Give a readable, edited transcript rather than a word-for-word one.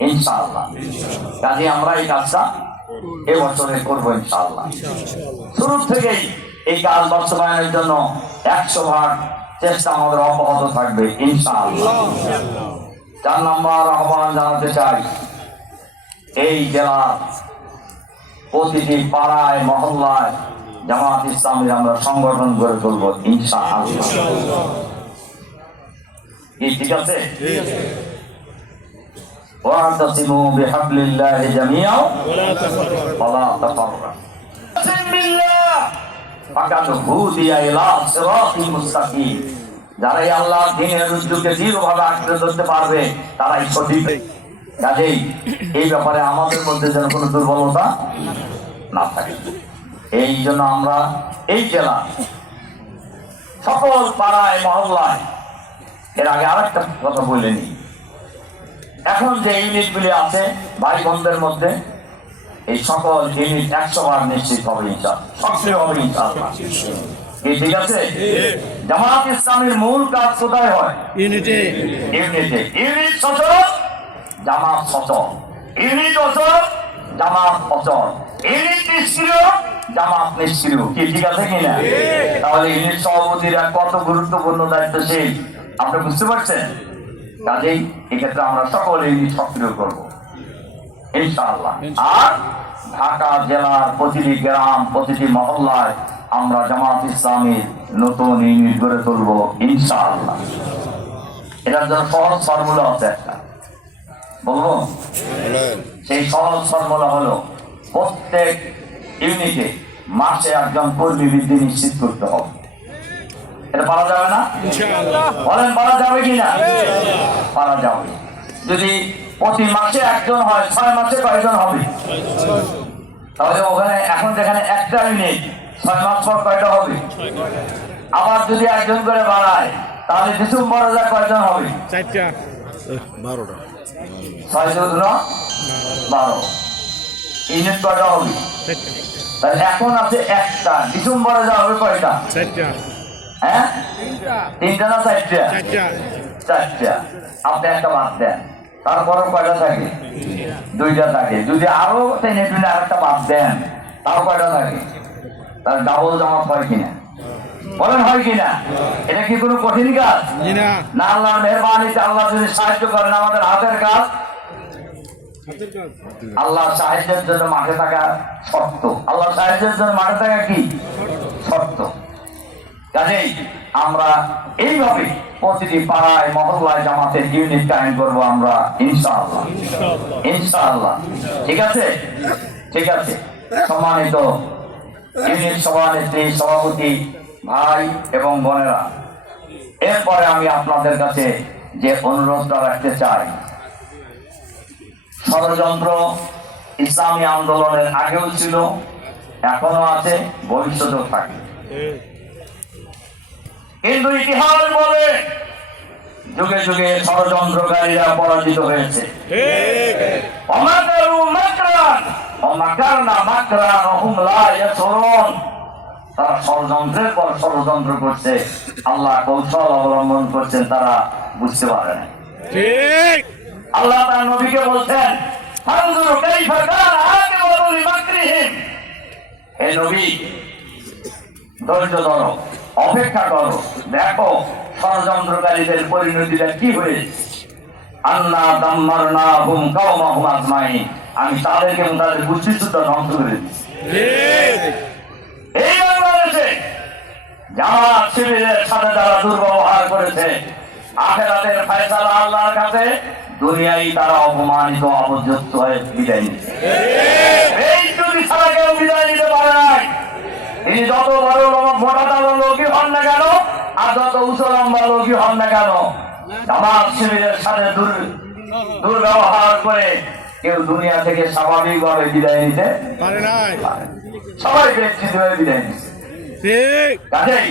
ইনশাআল্লাহ। কাজে আমরা এই কাজটা এবছরে করবো ইনশাআল্লাহ। শুরু থেকেই এই কাজ বাস্তবায়নের জন্য 100 ভাগ চেষ্টা আমাদের অব্যাহত থাকবে ইনশাআল্লাহ। 4 নম্বর আহ্বান জানাতে চাই, এই জেলার প্রতিটি পাড়ায় মহল্লায় জামাত ইসলামী আমরা সংগঠন গড়ে তুলবো ইনশাআল্লাহ। কি ঠিক আছে? ওয়া'তাসিমু বিহাবলিল্লাহি জামিআন ওয়া লা তাফাররাকু। ফাকাদ হুদিয়া ইলা সিরাতিল মুস্তাকিম। যারা আল্লাহর দ্বীনের উদ্যোগে দৃঢ়ভাবে আঁকড়ে ধরতে পারবে তারাই সঠিক। কাজেই এই ব্যাপারে আমাদের মধ্যে যেন কোনো দুর্বলতা না থাকে। এই জন্য আমরা এই জেলা সকল পাড়ায় মহল্লায়, এর আগে আরেকটা কথা বলে নিই, এখন যে ইউনিটগুলি আছে ভাই বোনদের মধ্যে, এই সকল ইউনিট 100 ভাগ নিশ্চিত হবে ইনশাআল্লাহ, সক্রিয় হবে ইনশাআল্লাহ। ঠিক আছে? জামাত ইসলামের মূল কাজ কোথায় হয়? ইউনিটে। ইউনিট সচল, জামাত সচল। ইউনিট অচল, জামাত অচল। ইউনিট নিষ্ক্রিয়, জামাত নিষ্ক্রিয়। কি ঠিক আছে কিনা? তাহলে ইউনিট সভাপতিরা কত গুরুত্বপূর্ণ দায়িত্বশীল আপনি বুঝতে পারছেন? কাজেই এক্ষেত্রে আমরা সকলে ইউনিট সক্রিয় করবো ইনশাআল্লাহ। আর ঢাকা জেলার প্রতিটি গ্রাম, প্রতিটি মহল্লায় আমরা জামাত ইসলামীর নতুন ইউনিট গড়ে তুলবো ইনশাআল্লাহ। এটার জন্য সহজ ফর্মুলা আছে একটা, বলবো? সেই সহজ ফর্মুলা হলো প্রত্যেক ইউনিটে মাসে একজন কর্মী বৃদ্ধি নিশ্চিত করতে হবে। এটা পারা যাবে না? বলেন পারা যাবে কিনা? পারা যাবে। যদি প্রতি মাসে একজন হয়, 6 মাসে কয়জন হবে? তাহলে ওখানে এখন যেখানে একটা ইউনিট 6 মাস পর কয়টা হবে? আবার যদি একজন করে বাড়ায় তাহলে ডিসেম্বরে যা কয়জন হবে? 4টা। 12টা। 6 × 12 ইউনিট কয়টা হবে? তাহলে এখন আছে একটা, ডিসেম্বরে যা হবে কয়টা? 4টা। হ্যাঁ, 3টা না 4টা? 4টা। আপনি একটা বাদ দেন, তারপরে কয়টা থাকে? 2টা থাকে। যদি আরো টেনে টুনে আরেকটা বাদ দেন তাও কয়টা থাকে? তার ডাবল জামাত হয় কিনা? বলেন হয় কিনা? এটা কি কোনো কঠিন কাজ না? আল্লাহর মেহেরবানিতে আল্লাহ যদি সাহায্য করেন, আমাদের হাতের কাজ। আল্লাহ সাহায্যের জন্য মাঠে থাকা শর্ত, আল্লাহ সাহায্যের জন্য মাঠে থাকা কি শর্ত। কাজেই আমরা এইভাবে প্রতিটি পাড়ায় মহল্লায় জামাতের ইউনিট কায়েম করবো আমরা ইনশাআল্লাহ। ইনশাআল্লাহ। ঠিক আছে? ঠিক আছে। সম্মানিত ইউনিট সভানেত্রী, সভাপতি ভাই এবং বোনেরা, এরপরে আমি আপনাদের কাছে যে অনুরোধটা রাখতে চাই, ষড়যন্ত্র ইসলামী আন্দোলনের আগেও ছিল, এখনো আছে, ভবিষ্যতেও থাকে। কিন্তু ইতিহাস বলে যুগে যুগে ষড়যন্ত্রকারীরা পরাজিত হয়েছে। তারা ষড়যন্ত্রের পর ষড়যন্ত্র করছে, আল্লাহ কৌশল অবলম্বন করছেন, তারা বুঝতে পারে না। আল্লাহ তার নবীকে বলছেন, হে নবী, ধৈর্য ধরো, অপেক্ষা করো, দেখো ষড়যন্ত্রকারীদের পরিণতিটা কি হয়েছে। আন্না দাম্মারনাহুম কাওমাহুম আজমাইন, আমি তাদেরকে এবং তাদের গোষ্ঠীসুদ্ধ ধ্বংস করে দিচ্ছি। এই বাংলাদেশে জামাত শিবিরের সাথে যারা দুর্ব্যবহার করেছে, আখিরাতের ফয়সালা আল্লাহর কাছে, দুনিয়ায় তারা অপমানিত, অপযুক্ত হয়ে বিদায় নিচ্ছে। এই যদি ছাড়া কেউ বিদায় নিতে পারে নাই, তিনি যত বড় মোটা তাজা লোকই হন না কেন, আর যত উঁচু লম্বা লোকই হন না কেন, জামাত শিবিরের সাথে দুর্ব্যবহার করে কেউ দুনিয়া থেকে স্বাভাবিকভাবে বিদায় নিতে পারে না। সবাই ব্যক্তিগত বিদায় নিচ্ছে। কাজেই